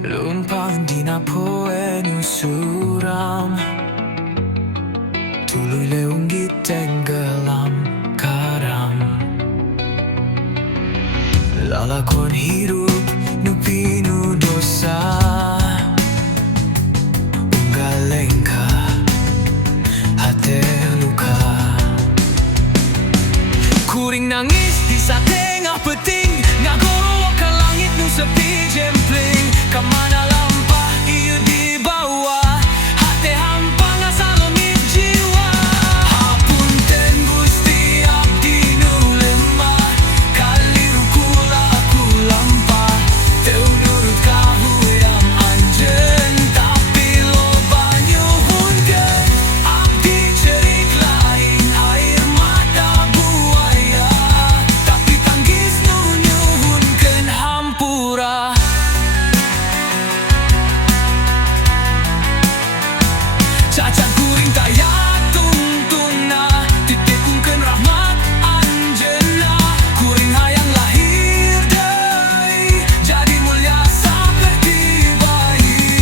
Lumpang di na poe suram, tuloy leung gitenggelam karam. Lalakon hidup nu pinu dosa, unggaleng ka hate luka. Kuring nangis di sa tengah peting, ngagoro ka langit nu sepi jempling. Kamana lampah ieu di bawah, hate hampa ngasalengit jiwa. Hapunten Gusti abdi nu lemah, kaliru kulaku lampah. Teu nurut kahuyang anjeun, tapi loba nyuhunkeun. Abdi cerik lain air mata buaya, tapi tanggis nu nyuhunkeun hampura. Cacat kuring taya tungtungna, titipungkeun rahmat anjeunna. Kuring hayang lahir deui, jadi mulia saperti bayi.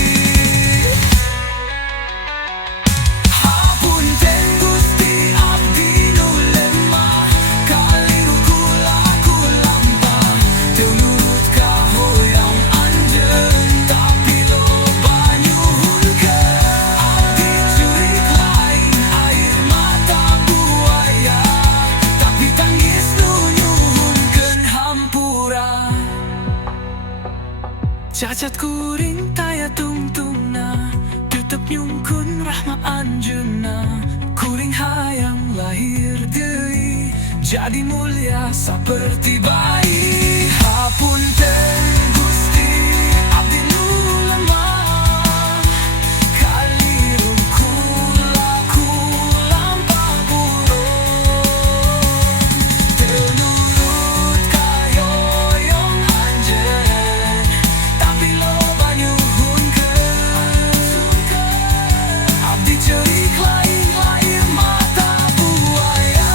Hapunten Gusti abdi nu lemah, kaliru kulaku lampah. Teu nurut kahuyang anjeun, tapi loba nyuhunkeun. Abdi curik lain air mata buaya, tapi tangis nu nyuhunkeun hampura. Cacat kuring taya tungtungna, tetep nyungkun rahmat anjeunna. Kuring hayang lahir deui, jadi mulia saperti bayi. Hapunten Gusti abdi nu lemah, kaliru kulaku lampah burung. Teu nurut kayoyong anjeun, tapi loba nyuhunkeun. Abdi cerik lain air mata buaya,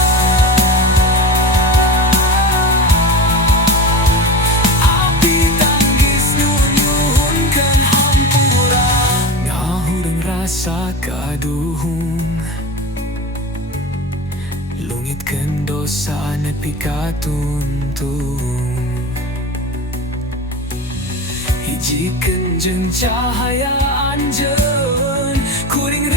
abdi tanggis nu nyuhunkeun hampura. Ngahureng rasa kaduhung, lungitkeun dosa nepi ka tuntung. Hijikeun jeung cahaya anjeun, kuring